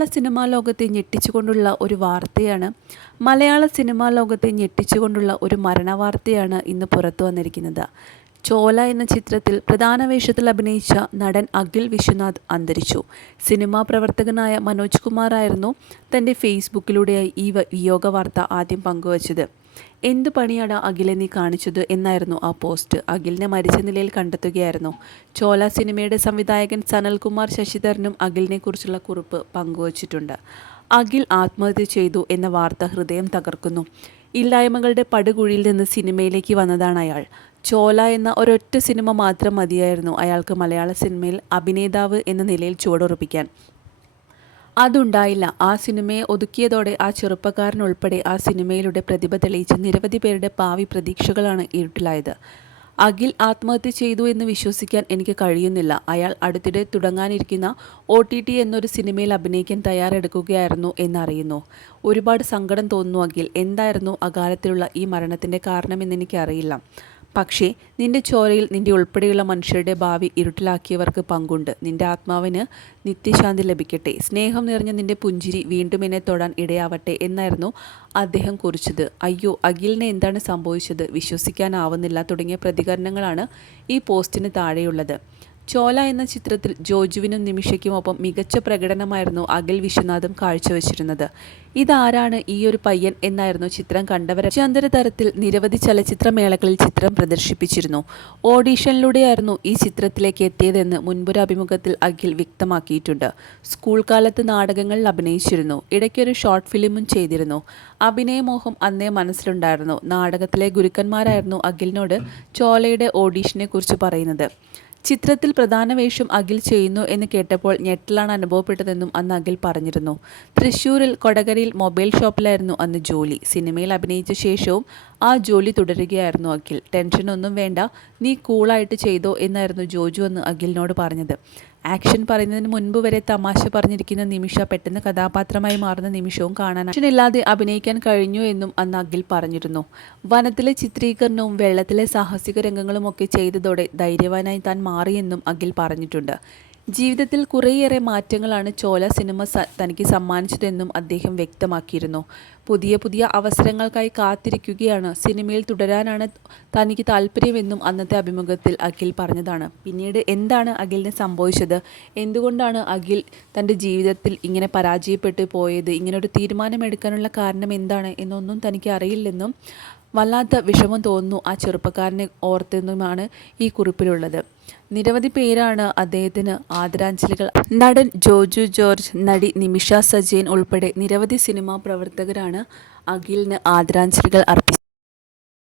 മലയാള cinema ലോകത്തെ ഞെട്ടിച്ചുകൊണ്ടുള്ള ഒരു വാർത്തയാണ് മലയാള സിനിമാ ലോകത്തെ ഞെട്ടിച്ചുകൊണ്ടുള്ള ഒരു മരണവാർത്തയാണ് ഇന്ന് പുറത്തു വന്നിരിക്കുന്നത്. ചോല എന്ന ചിത്രത്തിൽ പ്രധാന വേഷത്തിൽ അഭിനയിച്ച നടൻ അഖിൽ വിശ്വനാഥ് അന്തരിച്ചു. സിനിമാ പ്രവർത്തകനായ മനോജ് കുമാറായിരുന്നു തൻ്റെ ഫേസ്ബുക്കിലൂടെയായി ഈ വിയോഗ വാർത്ത ആദ്യം പങ്കുവച്ചത്. എന്ത് പണിയാണ് അഖിലെ നീ കാണിച്ചത് എന്നായിരുന്നു ആ പോസ്റ്റ്. അഖിലിനെ മരിച്ച നിലയിൽ കണ്ടെത്തുകയായിരുന്നു. ചോല സിനിമയുടെ സംവിധായകൻ സനൽകുമാർ ശശിധരനും അഖിലിനെക്കുറിച്ചുള്ള കുറിപ്പ് പങ്കുവച്ചിട്ടുണ്ട്. അഖിൽ ആത്മഹത്യ ചെയ്തു എന്ന വാർത്ത ഹൃദയം തകർക്കുന്നു. ഇല്ലായ്മകളുടെ പടുകുഴിയിൽ നിന്ന് സിനിമയിലേക്ക് വന്നതാണ് അയാൾ. ചോല എന്ന ഒരൊറ്റ സിനിമ മാത്രം മതിയായിരുന്നു അയാൾക്ക് മലയാള സിനിമയിൽ അഭിനേതാവ് എന്ന നിലയിൽ ചുവടുറപ്പിക്കാൻ. അതുണ്ടായില്ല. ആ സിനിമയെ ഒതുക്കിയതോടെ ആ ചെറുപ്പക്കാരനുൾപ്പെടെ ആ സിനിമയിലൂടെ പ്രതിഭ തെളിയിച്ച നിരവധി പേരുടെ ഭാവി പ്രതീക്ഷകളാണ് ഇരുട്ടിലായത്. അഖിൽ ആത്മഹത്യ ചെയ്തു എന്ന് വിശ്വസിക്കാൻ എനിക്ക് കഴിയുന്നില്ല. അയാൾ അടുത്തിടെ തുടങ്ങാനിരിക്കുന്ന OTT എന്നൊരു സിനിമയിൽ അഭിനയിക്കാൻ തയ്യാറെടുക്കുകയായിരുന്നു എന്നറിയുന്നു. ഒരുപാട് സങ്കടം തോന്നുന്നു അഖിൽ. എന്തായിരുന്നു അകാലത്തിലുള്ള ഈ മരണത്തിൻ്റെ കാരണമെന്നെനിക്കറിയില്ല. പക്ഷേ നിന്റെ ചോരയിൽ നിന്റെ ഉൾപ്പെടെയുള്ള മനുഷ്യരുടെ ഭാവി ഇരുട്ടിലാക്കിയവർക്ക് പങ്കുണ്ട്. നിന്റെ ആത്മാവിന് നിത്യശാന്തി ലഭിക്കട്ടെ. സ്നേഹം നിറഞ്ഞ നിന്റെ പുഞ്ചിരി വീണ്ടും എന്നെ തൊടാൻ ഇടയാവട്ടെ എന്നായിരുന്നു അദ്ദേഹം കുറിച്ചത്. അയ്യോ, അഖിലിന് എന്താണ് സംഭവിച്ചത്, വിശ്വസിക്കാനാവുന്നില്ല തുടങ്ങിയ പ്രതികരണങ്ങളാണ് ഈ പോസ്റ്റിന് താഴെയുള്ളത്. ചോല എന്ന ചിത്രത്തിൽ ജോജുവിനും നിമിഷയ്ക്കുമൊപ്പം മികച്ച പ്രകടനമായിരുന്നു അഖിൽ വിശ്വനാഥും കാഴ്ചവെച്ചിരുന്നത്. ഇതാരാണ് ഈ ഒരു പയ്യൻ എന്നായിരുന്നു ചിത്രം കണ്ടവർ. രാജ്യാന്തര തലത്തിൽ നിരവധി ചലച്ചിത്രമേളകളിൽ ചിത്രം പ്രദർശിപ്പിച്ചിരുന്നു. ഓഡീഷനിലൂടെയായിരുന്നു ഈ ചിത്രത്തിലേക്ക് എത്തിയതെന്ന് മുൻപൊരു അഭിമുഖത്തിൽ അഖിൽ വ്യക്തമാക്കിയിട്ടുണ്ട്. സ്കൂൾ കാലത്ത് നാടകങ്ങളിൽ അഭിനയിച്ചിരുന്നു. ഇടയ്ക്കൊരു ഷോർട്ട് ഫിലിമും ചെയ്തിരുന്നു. അഭിനയമോഹം അന്നേ മനസ്സിലുണ്ടായിരുന്നു. നാടകത്തിലെ ഗുരുക്കന്മാരായിരുന്നു അഖിലിനോട് ചോലയുടെ ഓഡീഷനെ കുറിച്ച് പറയുന്നത്. ചിത്രത്തിൽ പ്രധാന വേഷം അഖിൽ ചെയ്യുന്നു എന്ന് കേട്ടപ്പോൾ ഞെട്ടലാണ് അനുഭവപ്പെട്ടതെന്നും അന്ന് അഖിൽ പറഞ്ഞിരുന്നു. തൃശ്ശൂരിൽ കൊടകരയിൽ മൊബൈൽ ഷോപ്പിലായിരുന്നു അന്ന് ജോലി. സിനിമയിൽ അഭിനയിച്ച ശേഷവും ആ ജോലി തുടരുകയായിരുന്നു അഖിൽ. ടെൻഷനൊന്നും വേണ്ട, നീ കൂളായിട്ട് ചെയ്തോ എന്നായിരുന്നു ജോജു അന്ന് അഖിലിനോട് പറഞ്ഞത്. ആക്ഷൻ പറയുന്നതിന് മുൻപ് വരെ തമാശ പറഞ്ഞിരിക്കുന്ന നിമിഷ പെട്ടെന്ന് കഥാപാത്രമായി മാറുന്ന നിമിഷവും കാണാൻ ആക്ഷനില്ലാതെ അഭിനയിക്കാൻ കഴിഞ്ഞു എന്നും അന്ന് അഖിൽ പറഞ്ഞിരുന്നു. വനത്തിലെ ചിത്രീകരണവും വെള്ളത്തിലെ സാഹസിക രംഗങ്ങളുമൊക്കെ ചെയ്തതോടെ ധൈര്യവാനായി താൻ മാറിയെന്നും അഖിൽ പറഞ്ഞിട്ടുണ്ട്. ജീവിതത്തിൽ കുറേയേറെ മാറ്റങ്ങളാണ് ചോല സിനിമ തനിക്ക് സമ്മാനിച്ചതെന്നും അദ്ദേഹം വ്യക്തമാക്കിയിരുന്നു. പുതിയ പുതിയ അവസരങ്ങൾക്കായി കാത്തിരിക്കുകയാണ്. സിനിമയിൽ തുടരാനാണ് തനിക്ക് താല്പര്യമെന്നും അന്നത്തെ അഭിമുഖത്തിൽ അഖിൽ പറഞ്ഞതാണ്. പിന്നീട് എന്താണ് അഖിലിന് സംഭവിച്ചത്, എന്തുകൊണ്ടാണ് അഖിൽ തൻ്റെ ജീവിതത്തിൽ ഇങ്ങനെ പരാജയപ്പെട്ടു പോയത്, ഇങ്ങനൊരു തീരുമാനമെടുക്കാനുള്ള കാരണം എന്താണ് എന്നൊന്നും തനിക്ക് അറിയില്ലെന്നും വല്ലാത്ത വിഷമം തോന്നുന്നു ആ ചെറുപ്പക്കാരനെ ഓർത്തെന്നുമാണ് ഈ കുറിപ്പിലുള്ളത്. നിരവധി പേരാണ് അദ്ദേഹത്തിന് ആദരാഞ്ജലികൾ. നടൻ ജോജു ജോർജ്, നടി നിമിഷ സജയൻ ഉൾപ്പെടെ നിരവധി സിനിമാ പ്രവർത്തകരാണ് അഖിലിന് ആദരാഞ്ജലികൾ അർപ്പിച്ചത്.